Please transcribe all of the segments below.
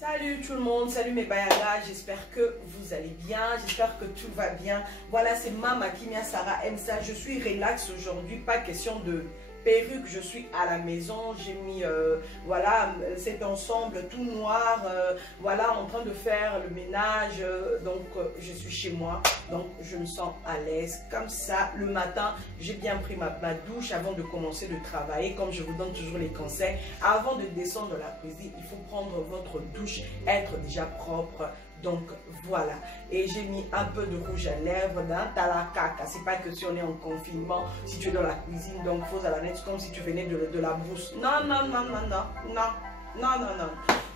Salut tout le monde, salut mes bayagas, j'espère que vous allez bien, j'espère que tout va bien. Voilà, c'est Mama Kimia Sarah Msa, je suis relax aujourd'hui, pas question de perruque, je suis à la maison, j'ai mis voilà cet ensemble tout noir, voilà, en train de faire le ménage, donc je suis chez moi, donc je me sens à l'aise. Comme ça, le matin, j'ai bien pris ma douche avant de commencer de travailler, comme je vous donne toujours les conseils. Avant de descendre dans la cuisine, il faut prendre votre douche, être déjà propre. Donc voilà, et j'ai mis un peu de rouge à lèvres dans la caca. C'est pas que si on est en confinement, si tu es dans la cuisine, donc faux à la nette, comme si tu venais de la brousse. Non, non, non, non, non, non, non, non, non.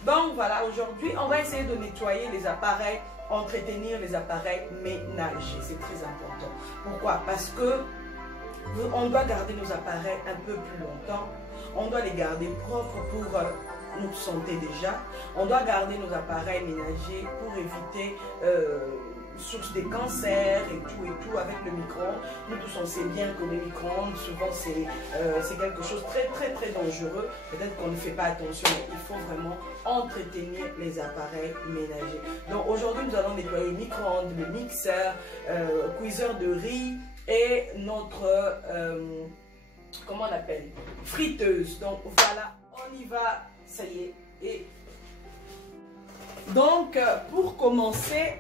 Donc voilà, aujourd'hui, on va essayer de nettoyer les appareils, entretenir les appareils ménagers. C'est très important. Pourquoi? Parce que on doit garder nos appareils un peu plus longtemps. On doit les garder propres pour notre santé déjà. On doit garder nos appareils ménagers pour éviter source des cancers et tout avec le micro-ondes. Nous tous on sait bien que le micro-ondes souvent c'est quelque chose de très dangereux. Peut-être qu'on ne fait pas attention, mais il faut vraiment entretenir les appareils ménagers. Donc aujourd'hui nous allons nettoyer le micro-ondes, le mixeur, cuiseur de riz et notre comment on appelle, friteuse. Donc voilà, on y va, ça y est. Et donc pour commencer,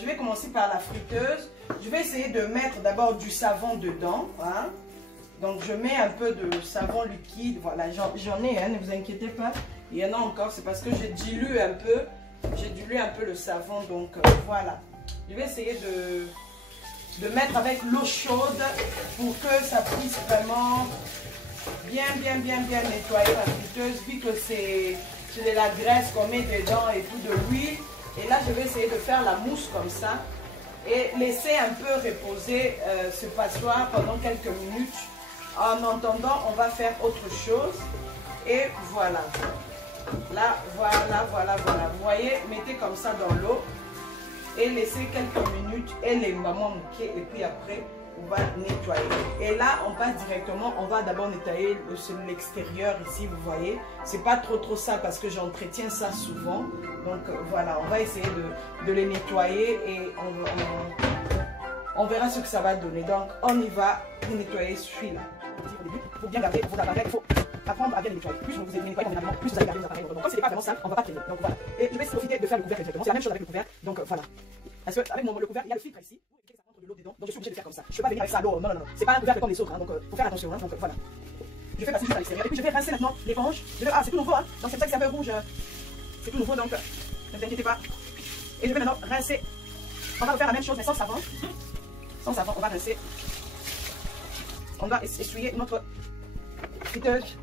je vais commencer par la friteuse. Je vais essayer de mettre d'abord du savon dedans, hein. Donc je mets un peu de savon liquide, voilà, j'en ai, hein, ne vous inquiétez pas, il y en a encore, c'est parce que j'ai dilué un peu le savon, donc voilà. Je vais essayer de mettre avec l'eau chaude pour que ça puisse vraiment bien nettoyer la friteuse, vu que c'est de la graisse qu'on met dedans et tout, de l'huile. Et là je vais essayer de faire la mousse comme ça et laisser un peu reposer ce passoire pendant quelques minutes. En attendant, on va faire autre chose. Et voilà, là voilà, vous voyez, mettez comme ça dans l'eau et laissez quelques minutes et les mamans mouquer, et puis après on va nettoyer. Et là on passe directement, on va d'abord nettoyer l'extérieur ici, vous voyez, c'est pas trop ça parce que j'entretiens ça souvent. Donc voilà, on va essayer de les nettoyer et on verra ce que ça va donner. Donc on y va pour nettoyer celui-là. Il faut bien garder vos appareils, il faut apprendre à bien les nettoyer. Plus vous les nettoyez convenablement, plus vous allez garder vos appareils. Donc comme ce n'est pas vraiment simple, on ne va pas traîner. Donc voilà. Et je vais profiter de faire le couvercle directement. C'est la même chose avec le couvercle. Donc voilà. Parce qu'avec le couvercle, il y a le filtre ici. Ça rentre de l'eau dedans. Donc je suis obligé de faire comme ça. Je ne peux pas venir avec ça à l'eau. Non. C'est pas un couvercle comme les autres. Hein. Donc il faut faire attention. Hein. Donc voilà. Je fais passer juste à l'extérieur. Et puis je vais rincer maintenant l'éponge. Ah, c'est tout nouveau. Hein. Donc c'est pour ça que c'est un peu rouge. C'est tout nouveau. Donc ne vous inquiétez pas. Et je vais maintenant rincer. On va refaire la même chose mais sans savon. Sans savon, on va rincer. On va essuyer notre friteuse.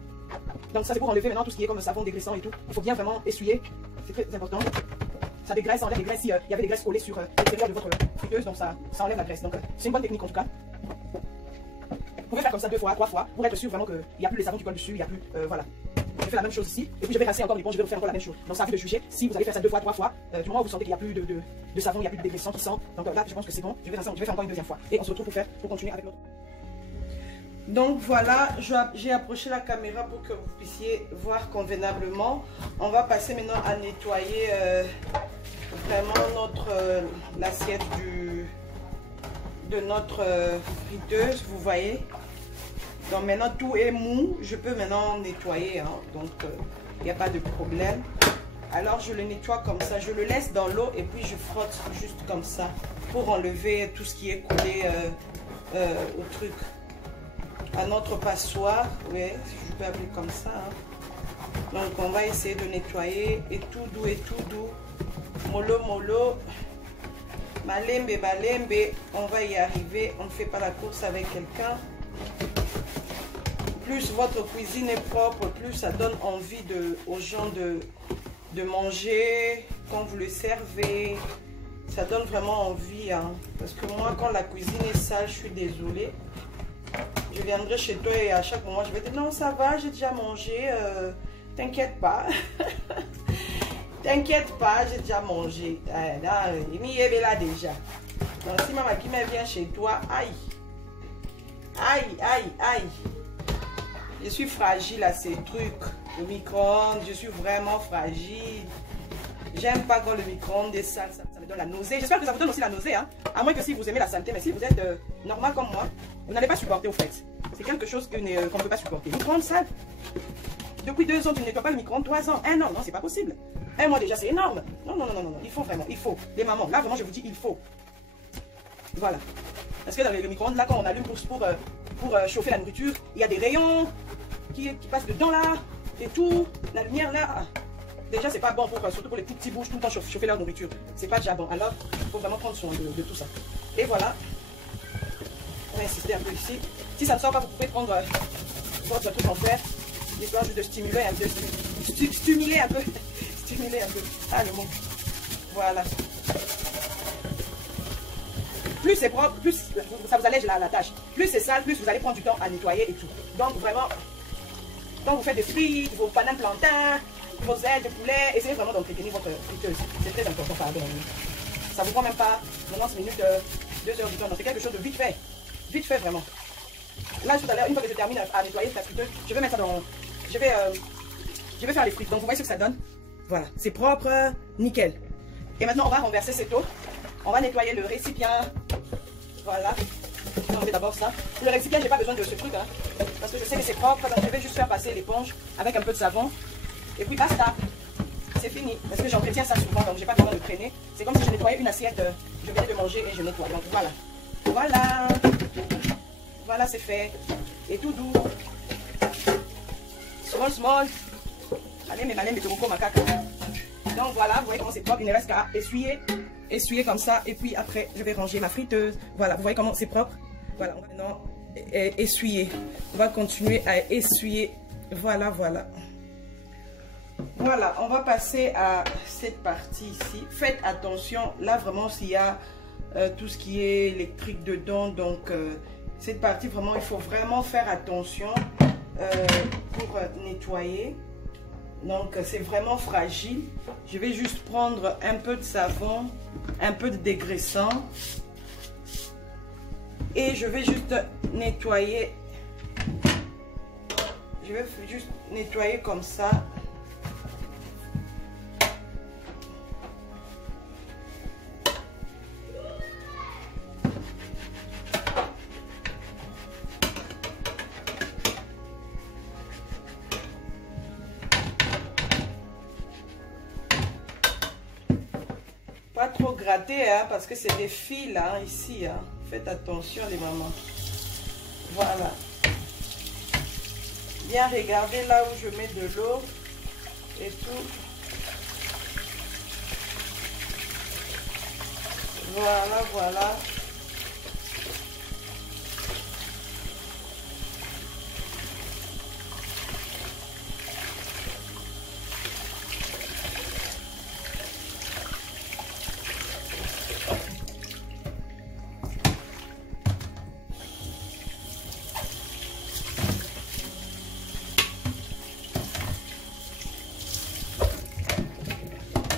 Donc ça c'est pour enlever maintenant tout ce qui est comme savon dégraissant et tout. Il faut bien vraiment essuyer. C'est très important. Ça dégraisse, ça enlève les graisses. Il y avait des graisses collées sur l'intérieur de votre friteuse, donc ça enlève la graisse. Donc c'est une bonne technique en tout cas. Vous pouvez faire comme ça 2 fois, 3 fois, pour être sûr vraiment qu'il n'y a plus les savons qui collent dessus, il n'y a plus, voilà. Je fais la même chose ici, et puis je vais rincer encore l'éponge, je vais refaire encore la même chose. Donc ça a fait de juger, si vous allez faire ça 2 fois, 3 fois, du moment où vous sentez qu'il n'y a plus de savon, il n'y a plus de dégraissant qui sent. Donc là je pense que c'est bon, je vais faire encore une deuxième fois. Et on se retrouve pour continuer avec l'autre. Donc voilà, j'ai approché la caméra pour que vous puissiez voir convenablement. On va passer maintenant à nettoyer vraiment l'assiette de notre friteuse, vous voyez. Donc maintenant tout est mou, je peux maintenant nettoyer, hein, donc il n'y a pas de problème. Alors je le nettoie comme ça, je le laisse dans l'eau et puis je frotte juste comme ça pour enlever tout ce qui est collé au truc. À notre passoire, oui, si je peux appeler comme ça. Hein. Donc on va essayer de nettoyer et tout doux. Mollo. Malembe, on va y arriver. On ne fait pas la course avec quelqu'un. Plus votre cuisine est propre, plus ça donne envie aux gens de manger quand vous le servez. Ça donne vraiment envie. Hein. Parce que moi, quand la cuisine est sale, je suis désolée. Je viendrai chez toi et à chaque moment je vais dire non ça va, j'ai déjà mangé, t'inquiète pas. T'inquiète pas, j'ai déjà mangé. Il m'y est là déjà. Donc si Mama Kimia vient chez toi, aïe. Je suis fragile à ces trucs. Le micro-ondes, je suis vraiment fragile. J'aime pas quand le micro-ondes est sale, ça me donne la nausée. J'espère que ça vous donne aussi la nausée, hein. À moins que si vous aimez la saleté, mais si vous êtes normal comme moi, vous n'allez pas supporter au fait. C'est quelque chose qu'on ne peut pas supporter. Micro-ondes sale. Depuis 2 ans, tu ne nettoies pas le micro-ondes, 3 ans, 1 an. Non, c'est pas possible. 1 mois déjà, c'est énorme. Non, non, non, non, non. Il faut vraiment, il faut. Les mamans, là vraiment, je vous dis, il faut. Voilà. Parce que dans le micro-ondes, là, quand on allume pour chauffer la nourriture, il y a des rayons qui passent dedans là, et tout. La lumière là. Déjà, c'est pas bon, surtout pour les tout petits bouches, tout le temps chauffer leur nourriture. C'est pas déjà bon. Alors, il faut vraiment prendre soin de tout ça. Et voilà. On va insister un peu ici. Si ça ne sort pas, vous pouvez prendre votre truc en fer, histoire juste de stimuler un peu. Stimuler un peu. Stimuler un peu. Ah, le mot. Voilà. Plus c'est propre, plus ça vous allège la tâche. Plus c'est sale, plus vous allez prendre du temps à nettoyer et tout. Donc, vraiment, quand vous faites des frites, vos bananes plantains, vos ailes de poulet, essayez vraiment d'entretenir votre friteuse. C'est très important, pardon. Ça vous prend même pas 90 minutes, 2 heures du temps. Donc c'est quelque chose de vite fait. Vite fait, vraiment. Là, tout à l'heure, une fois que je termine à nettoyer la friteuse, je vais mettre ça dans... Je vais faire les frites. Donc vous voyez ce que ça donne. Voilà, c'est propre, nickel. Et maintenant, on va renverser cette eau. On va nettoyer le récipient. Voilà. On va enlever d'abord ça. Le récipient, j'ai pas besoin de ce truc, hein, parce que je sais que c'est propre. Donc je vais juste faire passer l'éponge avec un peu de savon. Et puis basta, c'est fini. Parce que j'entretiens ça souvent, donc j'ai pas besoin de traîner. C'est comme si je nettoyais une assiette, je venais de manger et je nettoie. Donc voilà. Voilà. Voilà, c'est fait. Et tout doux. Small, small. Allez, mes malins, mettez-vous ma caca. Donc voilà, vous voyez comment c'est propre. Il ne reste qu'à essuyer. Essuyer comme ça. Et puis après, je vais ranger ma friteuse. Voilà, vous voyez comment c'est propre. Voilà, on va maintenant essuyer. On va continuer à essuyer. Voilà, voilà. Voilà, on va passer à cette partie ici. Faites attention, là vraiment s'il y a tout ce qui est électrique dedans. Donc cette partie vraiment, il faut vraiment faire attention pour nettoyer. Donc c'est vraiment fragile. Je vais juste prendre un peu de savon, un peu de dégraissant. Et je vais juste nettoyer. Je vais juste nettoyer comme ça. Pas trop gratter, hein, parce que c'est des fils là, ici. Hein. Faites attention les mamans. Voilà. Bien regarder là où je mets de l'eau et tout. Voilà, voilà.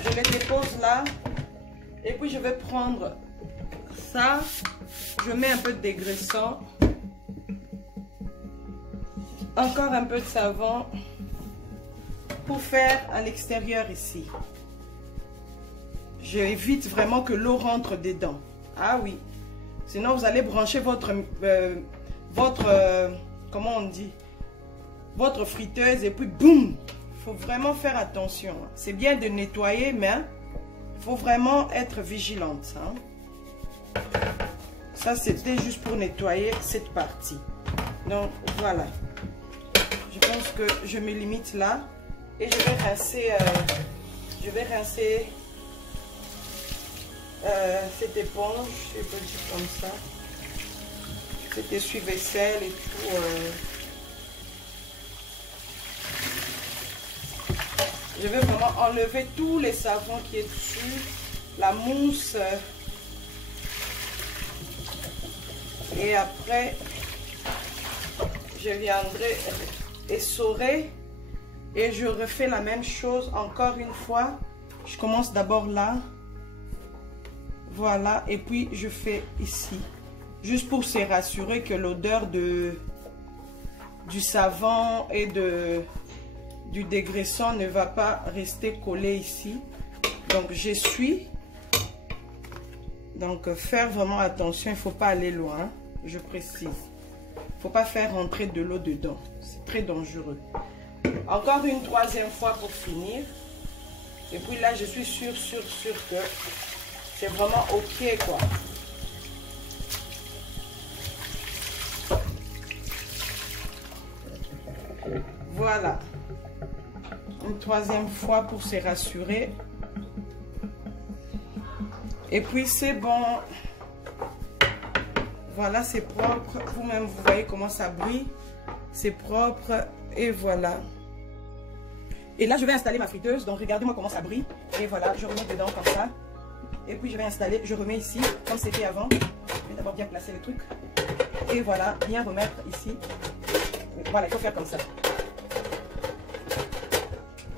Je les dépose là et puis je vais prendre ça, je mets un peu de dégraissant, encore un peu de savon pour faire à l'extérieur ici. J'évite vraiment que l'eau rentre dedans. Ah oui, sinon vous allez brancher comment on dit, votre friteuse et puis boum. Il faut vraiment faire attention. C'est bien de nettoyer, mais il faut vraiment être vigilante. Hein. Ça, c'était juste pour nettoyer cette partie. Donc, voilà. Je pense que je me limite là. Et je vais rincer, cette éponge, je peux dire comme ça. Cet essuie-vaisselle et tout. Je vais vraiment enlever tous les savons qui est dessus, la mousse. Et après, je viendrai essorer et je refais la même chose encore une fois. Je commence d'abord là. Voilà, et puis je fais ici. Juste pour se rassurer que l'odeur de du savon et du dégraissant ne va pas rester collé ici. Donc j'essuie. Donc faire vraiment attention, il ne faut pas aller loin, je précise. Il ne faut pas faire rentrer de l'eau dedans, c'est très dangereux. Encore une troisième fois pour finir. Et puis là, je suis sûre que c'est vraiment ok quoi. Voilà. Une troisième fois pour se rassurer. Et puis c'est bon. Voilà, c'est propre. Vous-même, vous voyez comment ça brille. C'est propre. Et voilà. Et là, je vais installer ma friteuse. Donc, regardez-moi comment ça brille. Et voilà, je remets dedans comme ça. Et puis, je vais installer. Je remets ici, comme c'était avant. Je vais d'abord bien placer le truc. Et voilà, bien remettre ici. Voilà, il faut faire comme ça.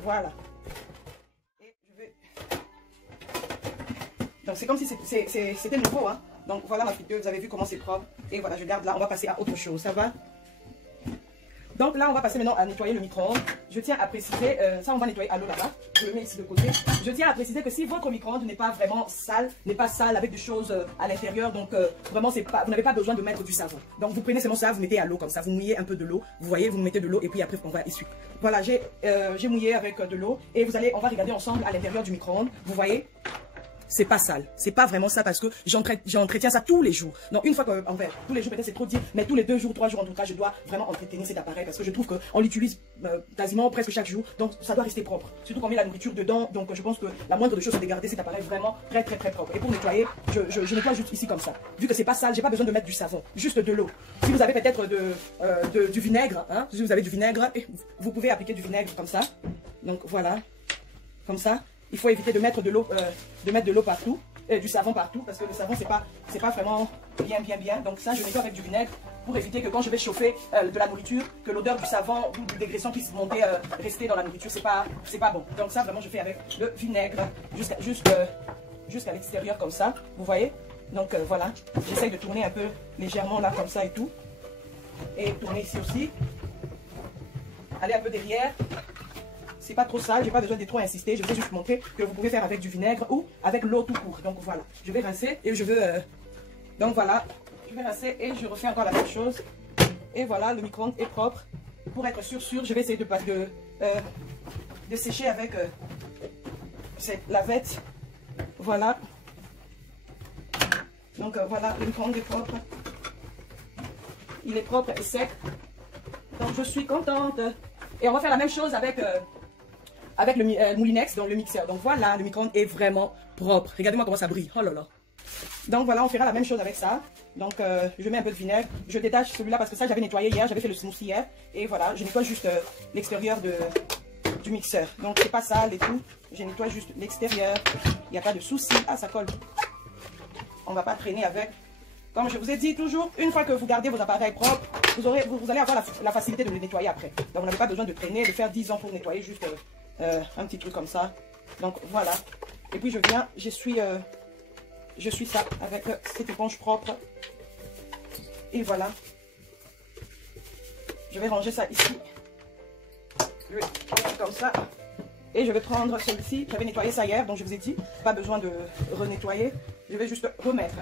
Voilà. Et je vais... Donc, c'est comme si c'était nouveau. Hein. Donc, voilà ma friteuse. Vous avez vu comment c'est propre. Et voilà, je garde là. On va passer à autre chose. Ça va? Donc là, on va passer maintenant à nettoyer le micro-ondes. Je tiens à préciser, ça on va nettoyer à l'eau là-bas. Je le mets ici de côté. Je tiens à préciser que si votre micro-ondes n'est pas vraiment sale, n'est pas sale avec des choses à l'intérieur, donc vraiment vous n'avez pas besoin de mettre du savon. Donc vous prenez seulement ça, vous mettez à l'eau comme ça, vous mouillez un peu de l'eau. Vous voyez, vous mettez de l'eau et puis après on va essuyer. Voilà, j'ai mouillé avec de l'eau et on va regarder ensemble à l'intérieur du micro-ondes. Vous voyez? C'est pas sale, c'est pas vraiment ça parce que j'entretiens ça tous les jours. Donc une fois que, enfin, tous les jours peut-être c'est trop dire, mais tous les 2 jours, 3 jours en tout cas, je dois vraiment entretenir cet appareil parce que je trouve qu'on l'utilise quasiment presque chaque jour, donc ça doit rester propre. Surtout quand on met la nourriture dedans, donc je pense que la moindre des choses c'est de garder cet appareil vraiment très propre. Et pour nettoyer, je nettoie juste ici comme ça. Vu que c'est pas sale, j'ai pas besoin de mettre du savon, juste de l'eau. Si vous avez peut-être du vinaigre, hein, si vous avez du vinaigre, vous pouvez appliquer du vinaigre comme ça. Donc voilà, comme ça. Il faut éviter de mettre de l'eau partout, du savon partout, parce que le savon c'est pas vraiment bien. Donc ça, je nettoie avec du vinaigre pour éviter que quand je vais chauffer de la nourriture, que l'odeur du savon ou du dégraissant puisse monter, rester dans la nourriture, c'est pas bon. Donc ça, vraiment, je fais avec le vinaigre jusqu'à l'extérieur comme ça, vous voyez. Donc voilà, j'essaye de tourner un peu légèrement là comme ça et tout, et tourner ici aussi. Aller un peu derrière. C'est pas trop sale, j'ai pas besoin de trop insister. Je vais juste montrer que vous pouvez faire avec du vinaigre ou avec l'eau tout court. Donc voilà, je vais rincer et je veux... Donc voilà, je vais rincer et je refais encore la même chose. Et voilà, le micro-ondes est propre. Pour être sûr, je vais essayer de sécher avec cette lavette. Voilà. Donc voilà, le micro-ondes est propre. Il est propre et sec. Donc je suis contente. Et on va faire la même chose avec le Moulinex, donc le mixeur. Donc voilà, le micro-ondes est vraiment propre. Regardez-moi comment ça brille. Oh là là. Donc voilà, on fera la même chose avec ça. Donc je mets un peu de vinaigre. Je détache celui-là parce que ça j'avais nettoyé hier. J'avais fait le smoothie hier. Et voilà, je nettoie juste l'extérieur du mixeur. Donc c'est pas sale et tout. Je nettoie juste l'extérieur. Il n'y a pas de souci. Ah, ça colle. On va pas traîner avec. Comme je vous ai dit toujours, une fois que vous gardez vos appareils propres, vous allez avoir la facilité de les nettoyer après. Donc vous n'avez pas besoin de traîner, de faire 10 ans pour nettoyer juste un petit truc comme ça. Donc voilà. Et puis je suis ça avec cette éponge propre. Et voilà. Je vais ranger ça ici. Je vais mettre comme ça. Et je vais prendre celui-ci. J'avais nettoyé ça hier, donc je vous ai dit, pas besoin de renettoyer. Je vais juste remettre.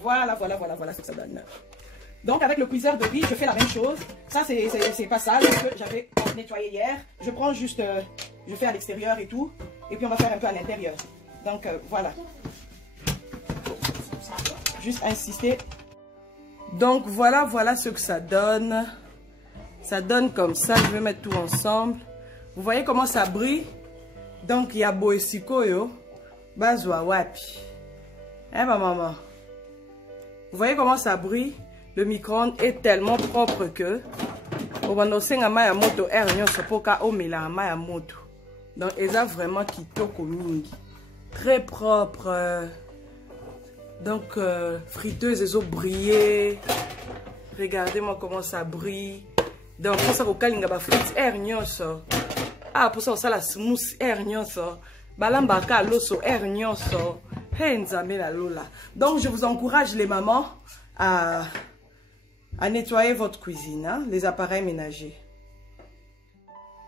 Voilà ce que ça donne. Donc avec le cuiseur de riz, je fais la même chose. Ça c'est pas sale parce que j'avais nettoyé hier. Je prends juste, je fais à l'extérieur et tout. Et puis on va faire un peu à l'intérieur. Donc voilà. Juste insister. Donc voilà ce que ça donne. Ça donne comme ça. Je vais mettre tout ensemble. Vous voyez comment ça brille. Donc il y a boesiko bazwa wapi. Hein ma maman. Vous voyez comment ça brille? Le micro-ondes est tellement propre que donc ils ont vraiment kitoko mingi. Très propre. Donc friteuse, ils ont brillé. Regardez-moi comment ça brille. Donc pour ça qu'on a frites air nyonso. Ah pour ça on la smooth air nyonso. Balambaka loso air nyonso. Donc je vous encourage les mamans à à nettoyer votre cuisine, hein, les appareils ménagers.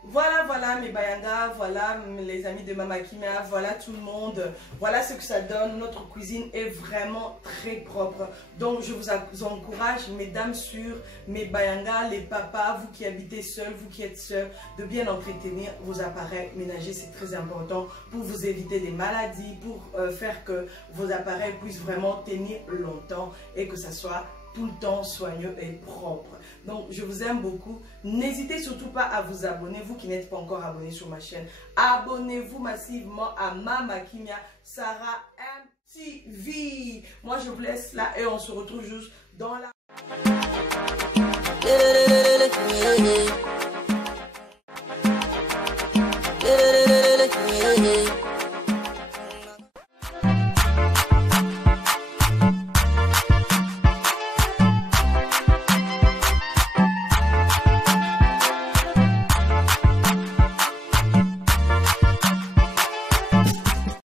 Voilà mes Bayanga, voilà les amis de Mama Kimia, voilà tout le monde, voilà ce que ça donne. Notre cuisine est vraiment très propre. Donc je vous encourage, mesdames sûres, mes Bayanga, les papas, vous qui habitez seuls, vous qui êtes seuls, de bien entretenir vos appareils ménagers. C'est très important pour vous éviter des maladies, pour faire que vos appareils puissent vraiment tenir longtemps et que ça soit tout le temps soigneux et propre. Donc je vous aime beaucoup. N'hésitez surtout pas à vous abonner, vous qui n'êtes pas encore abonné sur ma chaîne. Abonnez-vous massivement à Mama Kimia, Sarah MTV. Moi je vous laisse là et on se retrouve juste dans la...